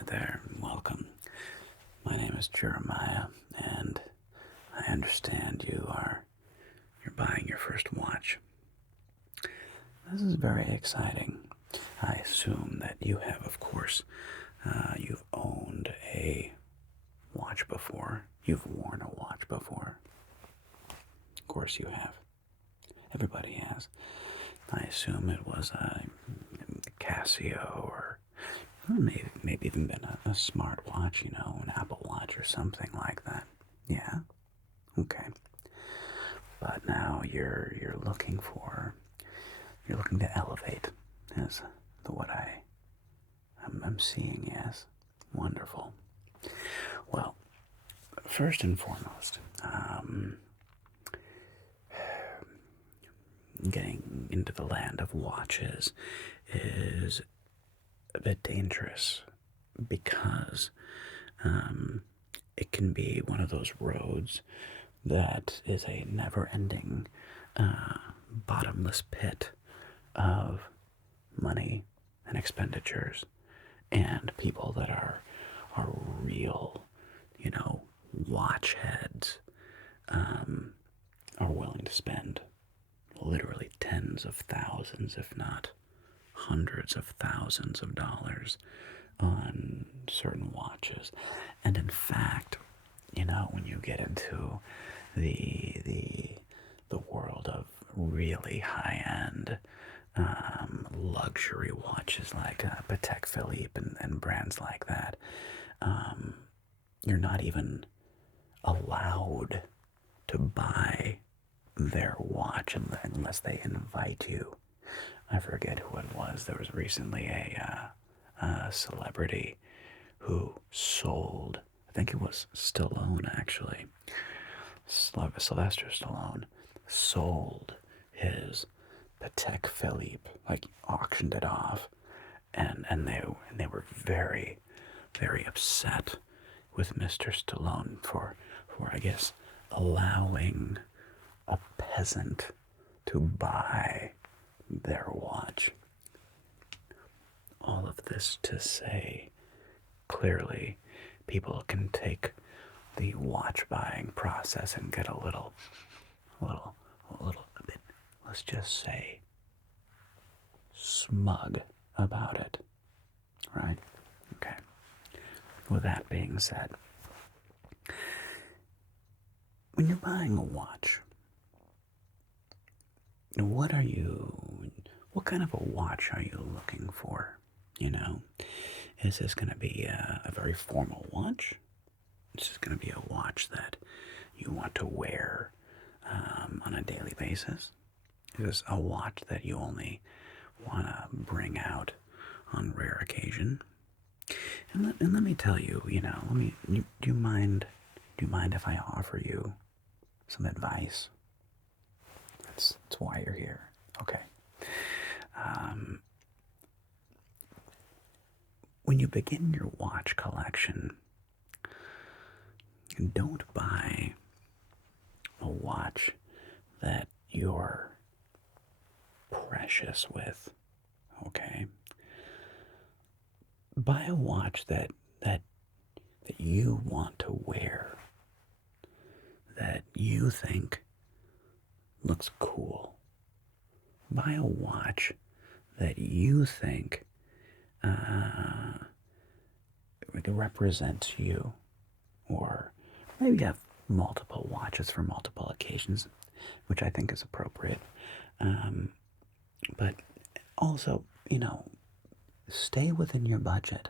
There, welcome. My name is Jeremiah, and I understand you're buying your first watch. This is very exciting. I assume that you have, of course, you've owned a watch before. You've worn a watch before. Of course you have. Everybody has. I assume it was a Casio or maybe even been a smartwatch, an Apple Watch or something like that. Yeah? Okay. But now you're looking to elevate is what I'm seeing, yes. Wonderful. Well, first and foremost, getting into the land of watches is a bit dangerous because it can be one of those roads that is a never-ending, bottomless pit of money and expenditures and people that are real, watch heads, are willing to spend literally tens of thousands, if not hundreds of thousands of dollars on certain watches. And in fact, when you get into the world of really high-end luxury watches like Patek Philippe and brands like that, you're not even allowed to buy their watch unless they invite you. I forget who it was. There was recently a celebrity who sold, I think it was Stallone actually, Sylvester Stallone sold his Patek Philippe, like auctioned it off, and they were very, very upset with Mr. Stallone for I guess allowing a peasant to buy their watch. All of this to say, clearly, people can take the watch buying process and get a bit, let's just say, smug about it, right? Okay. With that being said, when you're buying a watch, what kind of a watch are you looking for? Is this going to be a very formal watch? Is this going to be a watch that you want to wear on a daily basis? Is this a watch that you only want to bring out on rare occasion? And let me tell you, do you mind if I offer you some advice? That's why you're here. Okay. When you begin your watch collection, don't buy a watch that you're precious with, okay? Buy a watch that you want to wear, that you think looks cool. Buy a watch that you think represents you, or maybe you have multiple watches for multiple occasions, which I think is appropriate. But also, stay within your budget.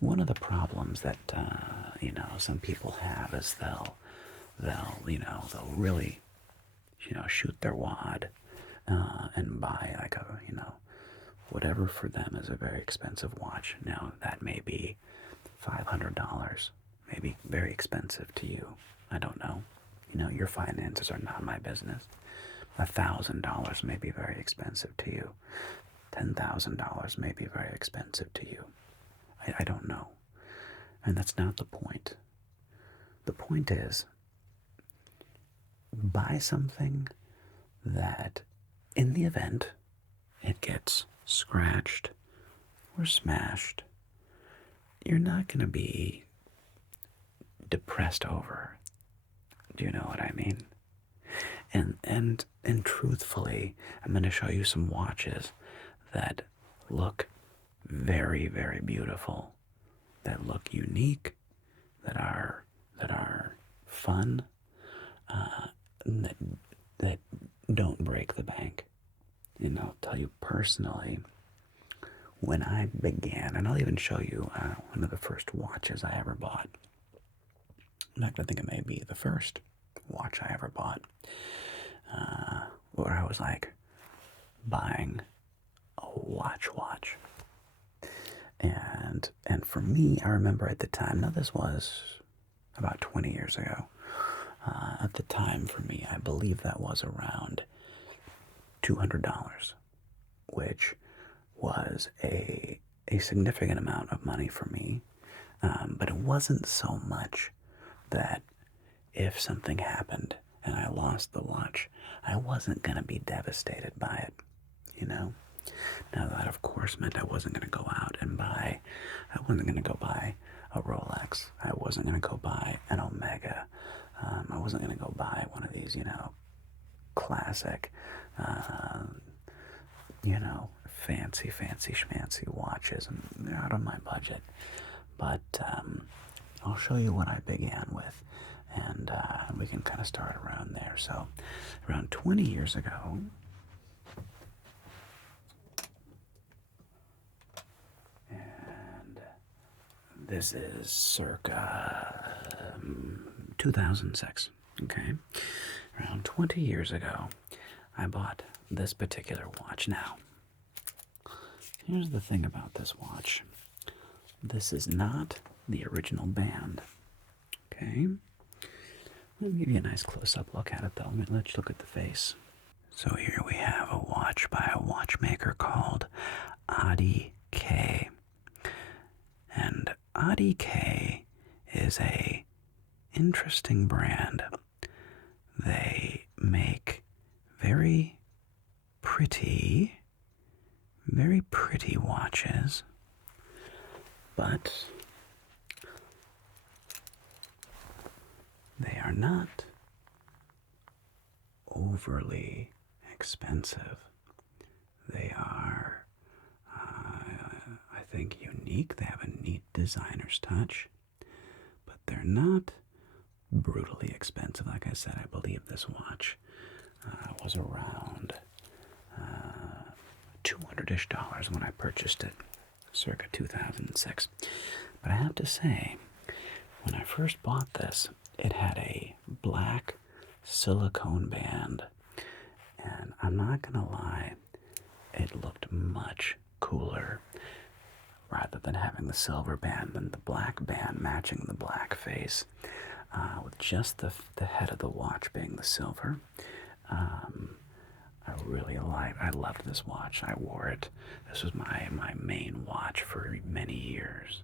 One of the problems that some people have is they'll really shoot their wad and buy like whatever for them is a very expensive watch. Now that may be $500, maybe very expensive to you. I don't know. Your finances are not my business. $1,000 may be very expensive to you. $10,000 may be very expensive to you. I don't know. And that's not the point. The point is, buy something that, in the event it gets scratched or smashed you're not going to be depressed over. Do you know what I mean? And truthfully, I'm going to show you some watches that look very, very beautiful, that look unique, that are fun, that that don't break the bank. And I'll tell you personally, when I began, and I'll even show you one of the first watches I ever bought. In fact, I think it may be the first watch I ever bought, where I was like buying a watch. And for me, I remember at the time, now this was about 20 years ago. At the time, for me, I believe that was around $200, which was a significant amount of money for me. But it wasn't so much that if something happened and I lost the watch, I wasn't going to be devastated by it, you know? Now that, of course, meant I wasn't going to go out and buy, I wasn't going to go buy a Rolex. I wasn't going to go buy an Omega. I wasn't going to go buy one of these, classic, fancy schmancy watches. And they're out of my budget. But I'll show you what I began with, and we can kind of start around there. So around 20 years ago, and this is circa 2006, okay? Around 20 years ago, I bought this particular watch. Now, here's the thing about this watch. This is not the original band, okay? Let me give you a nice close-up look at it, though. Let's look at the face. So here we have a watch by a watchmaker called Adee Kaye. And Adee Kaye is a interesting brand. They make very pretty watches, but they are not overly expensive. They are, I think, unique. They have a neat designer's touch, but they're not brutally expensive. Like I said, I believe this watch was around $200-ish when I purchased it, circa 2006. But I have to say, when I first bought this, it had a black silicone band, and I'm not gonna lie, it looked much cooler rather than having the silver band and the black band matching the black face, with just the head of the watch being the silver. I loved this watch. I wore it. This was my main watch for many years.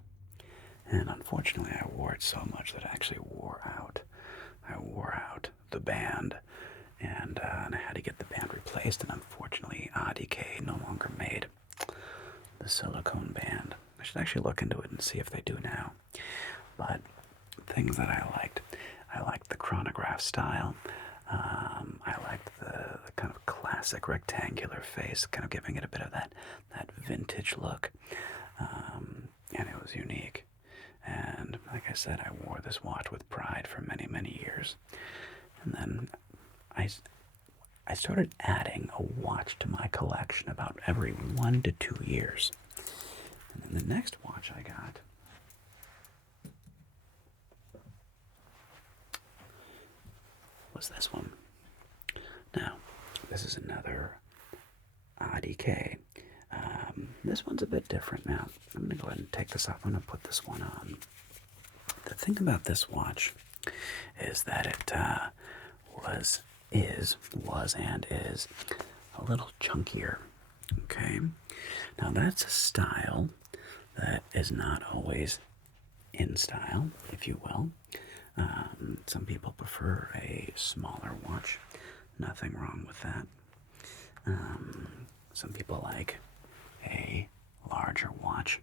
And unfortunately, I wore it so much that I actually wore out. I wore out the band, and I had to get the band replaced. And unfortunately, Adee Kaye no longer made the silicone band. I should actually look into it and see if they do now. But things that I liked the chronograph style. I liked the kind of classic rectangular face, kind of giving it a bit of that vintage look, and it was unique. And like I said, I wore this watch with pride for many, many years. And then I started adding a watch to my collection about every 1 to 2 years. And then the next watch I got was this one. Now, this is another Adee Kaye. This one's a bit different now. I'm going to go ahead and take this off. I'm going to put this one on. The thing about this watch is that it was and is a little chunkier. Okay? Now, that's a style that is not always in style, if you will. Some people prefer a smaller watch. Nothing wrong with that. Some people like a larger watch.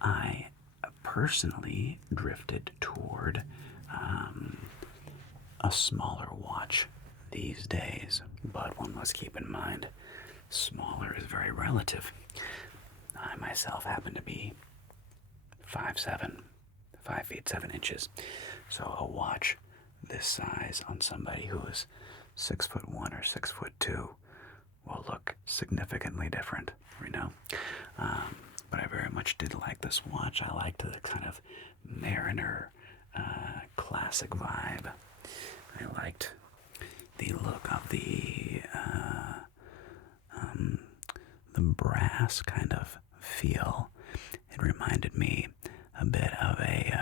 I personally drifted toward a smaller watch these days, but one must keep in mind smaller is very relative. I myself happen to be 5'7", 5 feet 7 inches, so a watch this size on somebody who is 6'1" or 6'2" will look significantly different, you know. But I very much did like this watch. I liked the kind of mariner, classic vibe. I liked the look of the brass kind of feel. It reminded me a bit of a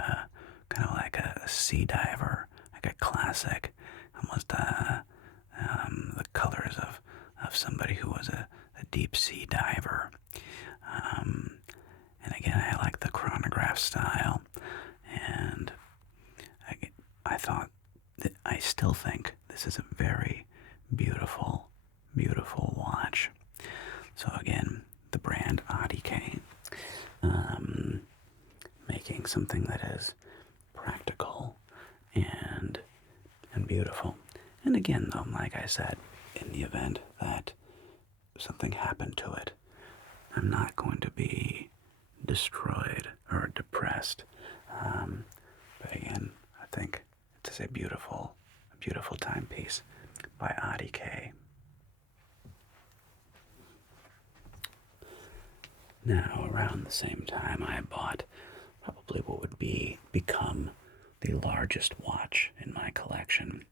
kind of like a sea diver, like a classic, almost the colors of somebody who was a deep sea diver. And again, I like the chronograph style, and I thought that I still think this is a very beautiful, beautiful watch. So again, the brand Adee Kaye, making something that is practical and beautiful. And again, though, like I said, in the event that something happened to it, I'm not going to be destroyed or depressed. But again, I think it's a beautiful timepiece by Adee Kaye. Now, around the same time, I bought probably what would become the largest watch in my collection.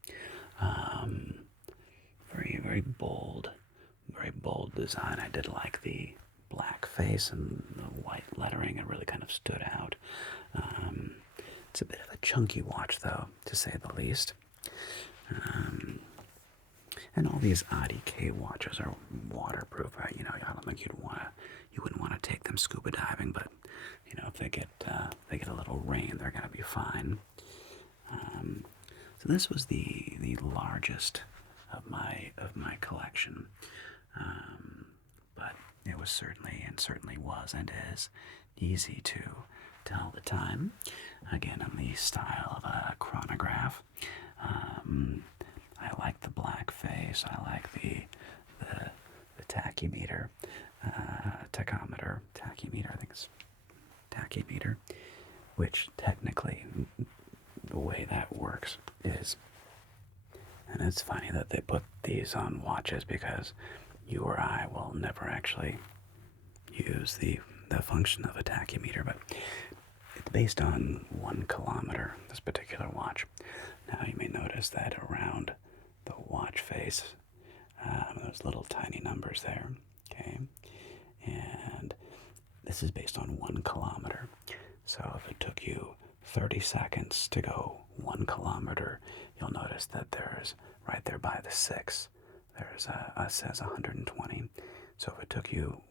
Very bold, very bold design. I did like the black face and the white lettering. It really kind of stood out. It's a bit of a chunky watch, though, to say the least. And all these Adee Kaye watches are waterproof. I don't think you wouldn't want to take them scuba diving, but if they get a little rain, they're gonna be fine. So this was the largest of my collection, but it was certainly was and is easy to tell the time. Again, in the style of a chronograph. I like the black face. I like the tachymeter, tachymeter. I think it's tachymeter, which technically the way that works is, and it's funny that they put these on watches because you or I will never actually use the function of a tachymeter, but it's based on 1 kilometer, this particular watch. Now you may notice that around the watch face, those little tiny numbers there, okay? And this is based on 1 kilometer. So if it took you 30 seconds to go 1 kilometer, you'll notice that there's, right there by the 6, there's says 120. So if it took you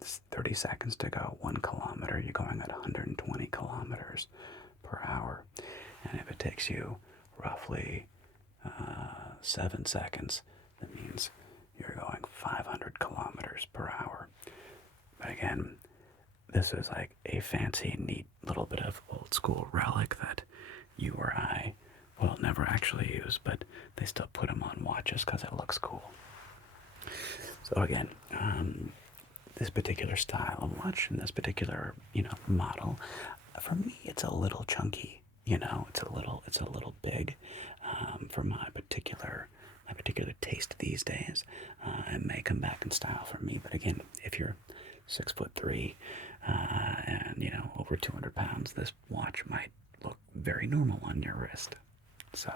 30 seconds to go 1 kilometer, you're going at 120 kilometers per hour. And if it takes you roughly 7 seconds, that means you're going 500 kilometers per hour. But again, this is like a fancy, neat little bit of old school relic that you or I will never actually use, but they still put them on watches because it looks cool. So again, this particular style of watch and this particular, model, for me, it's a little chunky. It's a little big for my particular taste these days. It may come back in style for me, but again, if you're 6'3" and over 200 pounds, this watch might look very normal on your wrist. So,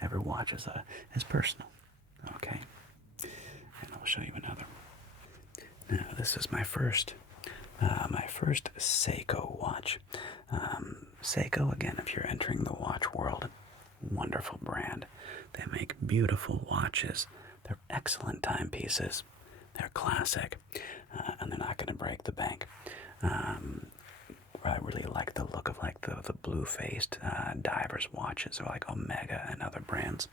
every watch is personal. Okay, and I'll show you another. Now, this is my first Seiko watch. Seiko, again, if you're entering the watch world, wonderful brand. They make beautiful watches. They're excellent timepieces. They're classic, and they're not going to break the bank. I really like the look of like the blue-faced divers watches, or like Omega and other brands.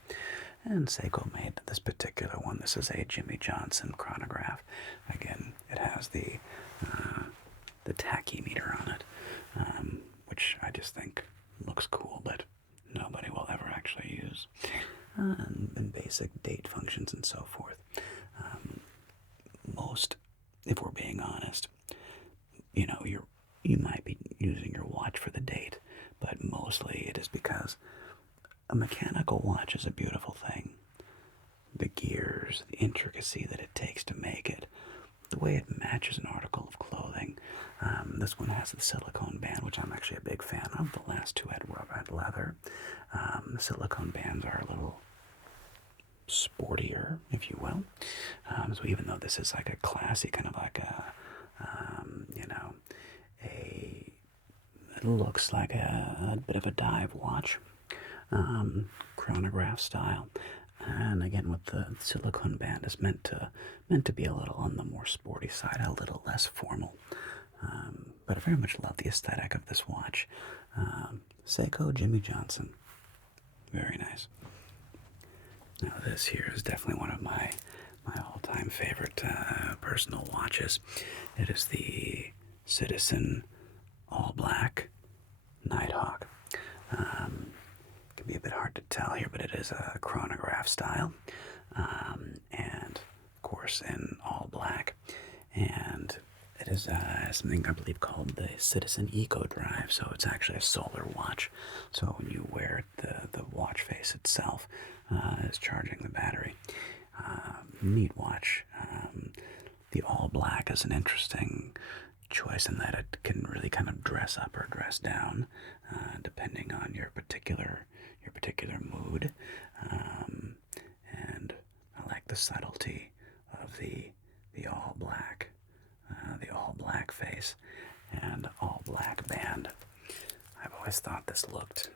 And Seiko made this particular one. This is a Jimmy Johnson chronograph. Again, it has the the tachymeter on it, which I just think looks cool, but nobody will ever actually use. And basic date functions and so forth. Most, if we're being honest, you might be using your watch for the date, but mostly it is because a mechanical watch is a beautiful thing. The gears, the intricacy that it takes to make it, the way it matches an article of clothing. This one has the silicone band, which I'm actually a big fan of. The last two had leather. The silicone bands are a little sportier, if you will. So even though this is like a classy kind of like it looks like a bit of a dive watch, chronograph style. And again, with the silicone band, is meant to be a little on the more sporty side, a little less formal. But I very much love the aesthetic of this watch. Seiko Jimmy Johnson, very nice. Now this here is definitely one of my all-time favorite personal watches. It is the Citizen All Black Nighthawk. It can be a bit hard to tell here, but it is a chronograph style, and of course in all black. And it is something I believe called the Citizen Eco Drive. So it's actually a solar watch. So when you wear it, the watch face itself is charging the battery. Neat watch. The all black is an interesting choice in that it can really kind of dress up or dress down, depending on your particular mood. And I like the subtlety of the all black, the all black face and all black band. I've always thought this looked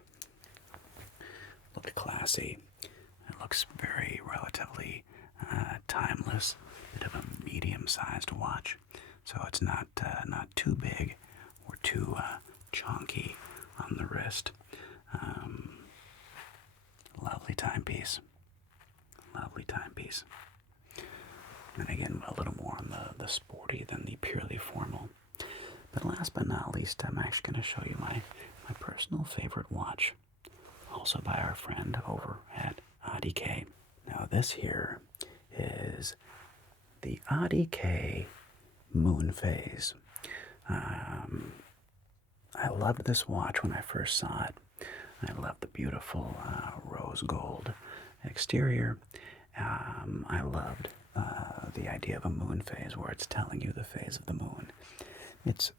classy. It looks very relatively timeless. Bit of a medium-sized watch, so it's not too big or too chonky on the wrist. Lovely timepiece. Lovely timepiece. And again, a little more on the sporty than the purely formal. But last but not least, I'm actually going to show you my personal favorite watch, also by our friend over at Adee Kaye. Now this here is the Adee Kaye moonphase. I loved this watch when I first saw it. I loved the beautiful rose gold exterior. I loved the idea of a moon phase where it's telling you the phase of the moon. It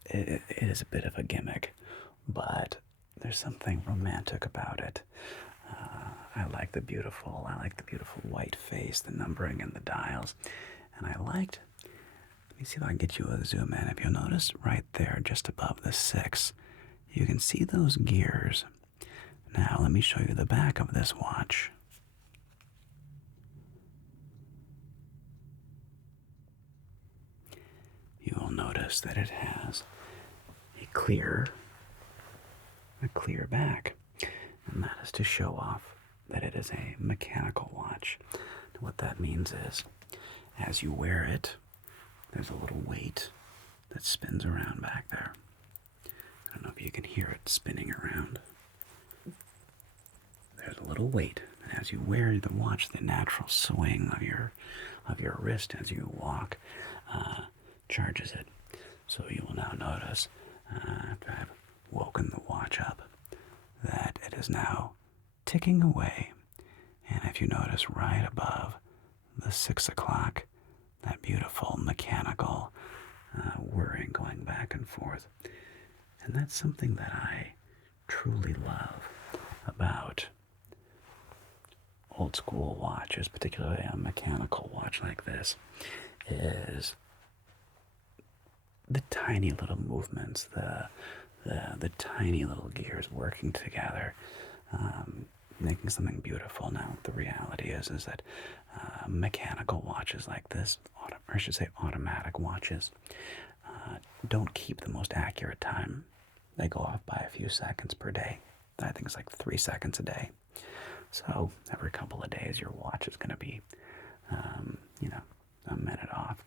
is a bit of a gimmick, but there's something romantic about it. I like the beautiful white face, the numbering and the dials, and I liked. Let me see if I can get you a zoom in. If you'll notice right there, just above the 6, you can see those gears. Now let me show you the back of this watch. You will notice that it has a clear back, and that is to show off that it is a mechanical watch. And what that means is, as you wear it, there's a little weight that spins around back there. I don't know if you can hear it spinning around. There's a little weight, and as you wear the watch, the natural swing of your wrist as you walk charges it. So you will now notice, after I've woken the watch up, that it is now ticking away. And if you notice right above the 6 o'clock, that beautiful mechanical whirring going back and forth. And that's something that I truly love about old school watches, particularly a mechanical watch like this, is the tiny little movements, the tiny little gears working together, making something beautiful. Now, the reality is that mechanical watches like this, or I should say automatic watches, don't keep the most accurate time. They go off by a few seconds per day. I think it's like 3 seconds a day. So every couple of days, your watch is going to be, a minute off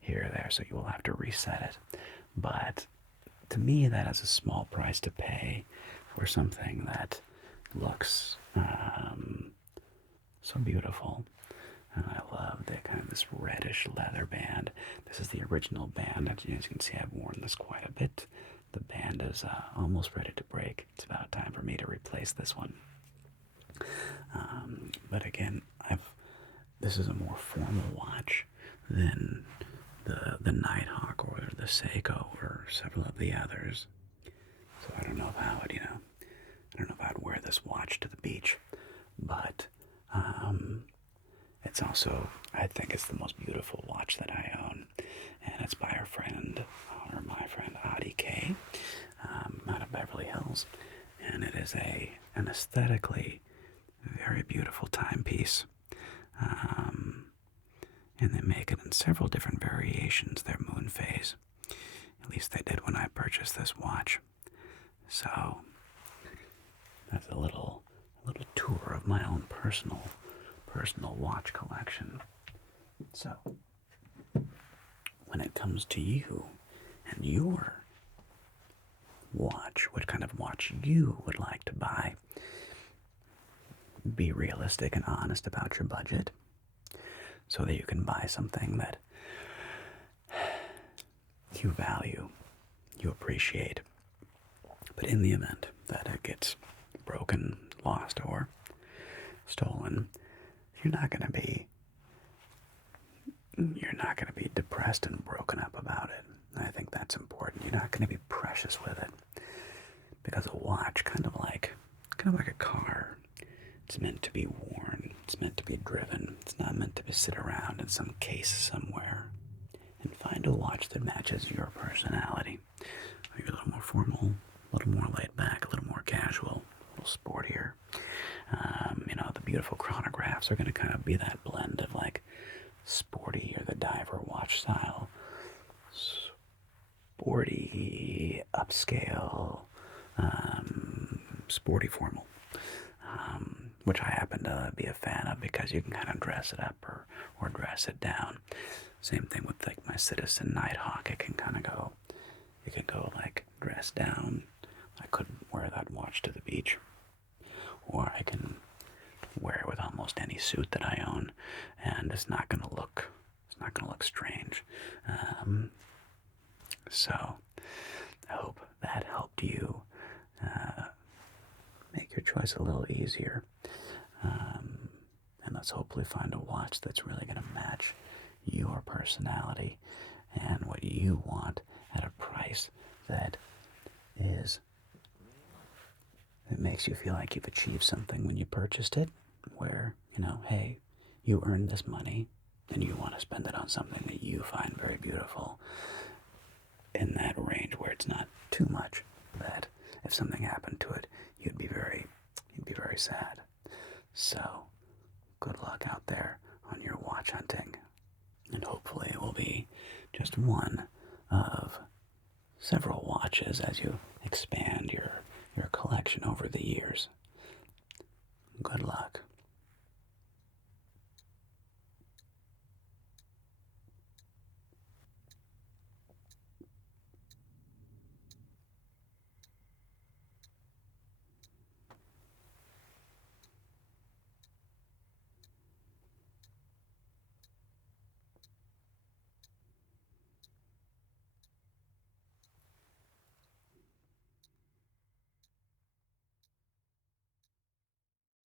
here or there, so you will have to reset it. But to me, that is a small price to pay for something that looks so beautiful. And I love the kind of this reddish leather band. This is the original band. As you can see, I've worn this quite a bit. The band is almost ready to break. It's about time for me to replace this one. But again, this is a more formal watch than the Nighthawk or the Seiko or several of the others. So I don't know if I would, I don't know if I'd wear this watch to the beach, but it's also, I think it's the most beautiful watch that I own, and it's by our friend, or my friend Adee Kaye, out of Beverly Hills, and it is an aesthetically very beautiful timepiece. And they make it in several different variations. They're moonphase. At least they did when I purchased this watch. So that's a little tour of my own personal watch collection. So when it comes to you and your watch, what kind of watch you would like to buy, be realistic and honest about your budget so that you can buy something that you value, you appreciate. But in the event that it gets broken, lost, or stolen, you're not going to be depressed and broken up about it. And I think that's important. You're not going to be precious with it, because a watch, kind of like a car, it's meant to be worn. It's meant to be driven. It's not meant to be sit around in some case somewhere. And find a watch that matches your personality. You're a little more formal, a little more laid back, a little more casual, a little sportier. The beautiful chronographs are going to kind of be that blend of like sporty, or the diver watch style, sporty, upscale, sporty formal, which I happen to be a fan of because you can kind of dress it up or dress it down. Same thing with like my Citizen Nighthawk. It can kind of go, you can go like dress down. I could wear that watch to the beach, or I can wear it with almost any suit that I own, and it's not gonna look strange. So I hope that helped you make your choice a little easier. And let's hopefully find a watch that's really going to match your personality and what you want at a price that makes you feel like you've achieved something when you purchased it, where, hey, you earned this money and you want to spend it on something that you find very beautiful, in that range where it's not too much that if something happened to it, you'd be very sad. So, good luck out there on your watch hunting. And hopefully it will be just one of several watches as you expand your collection over the years. Good luck.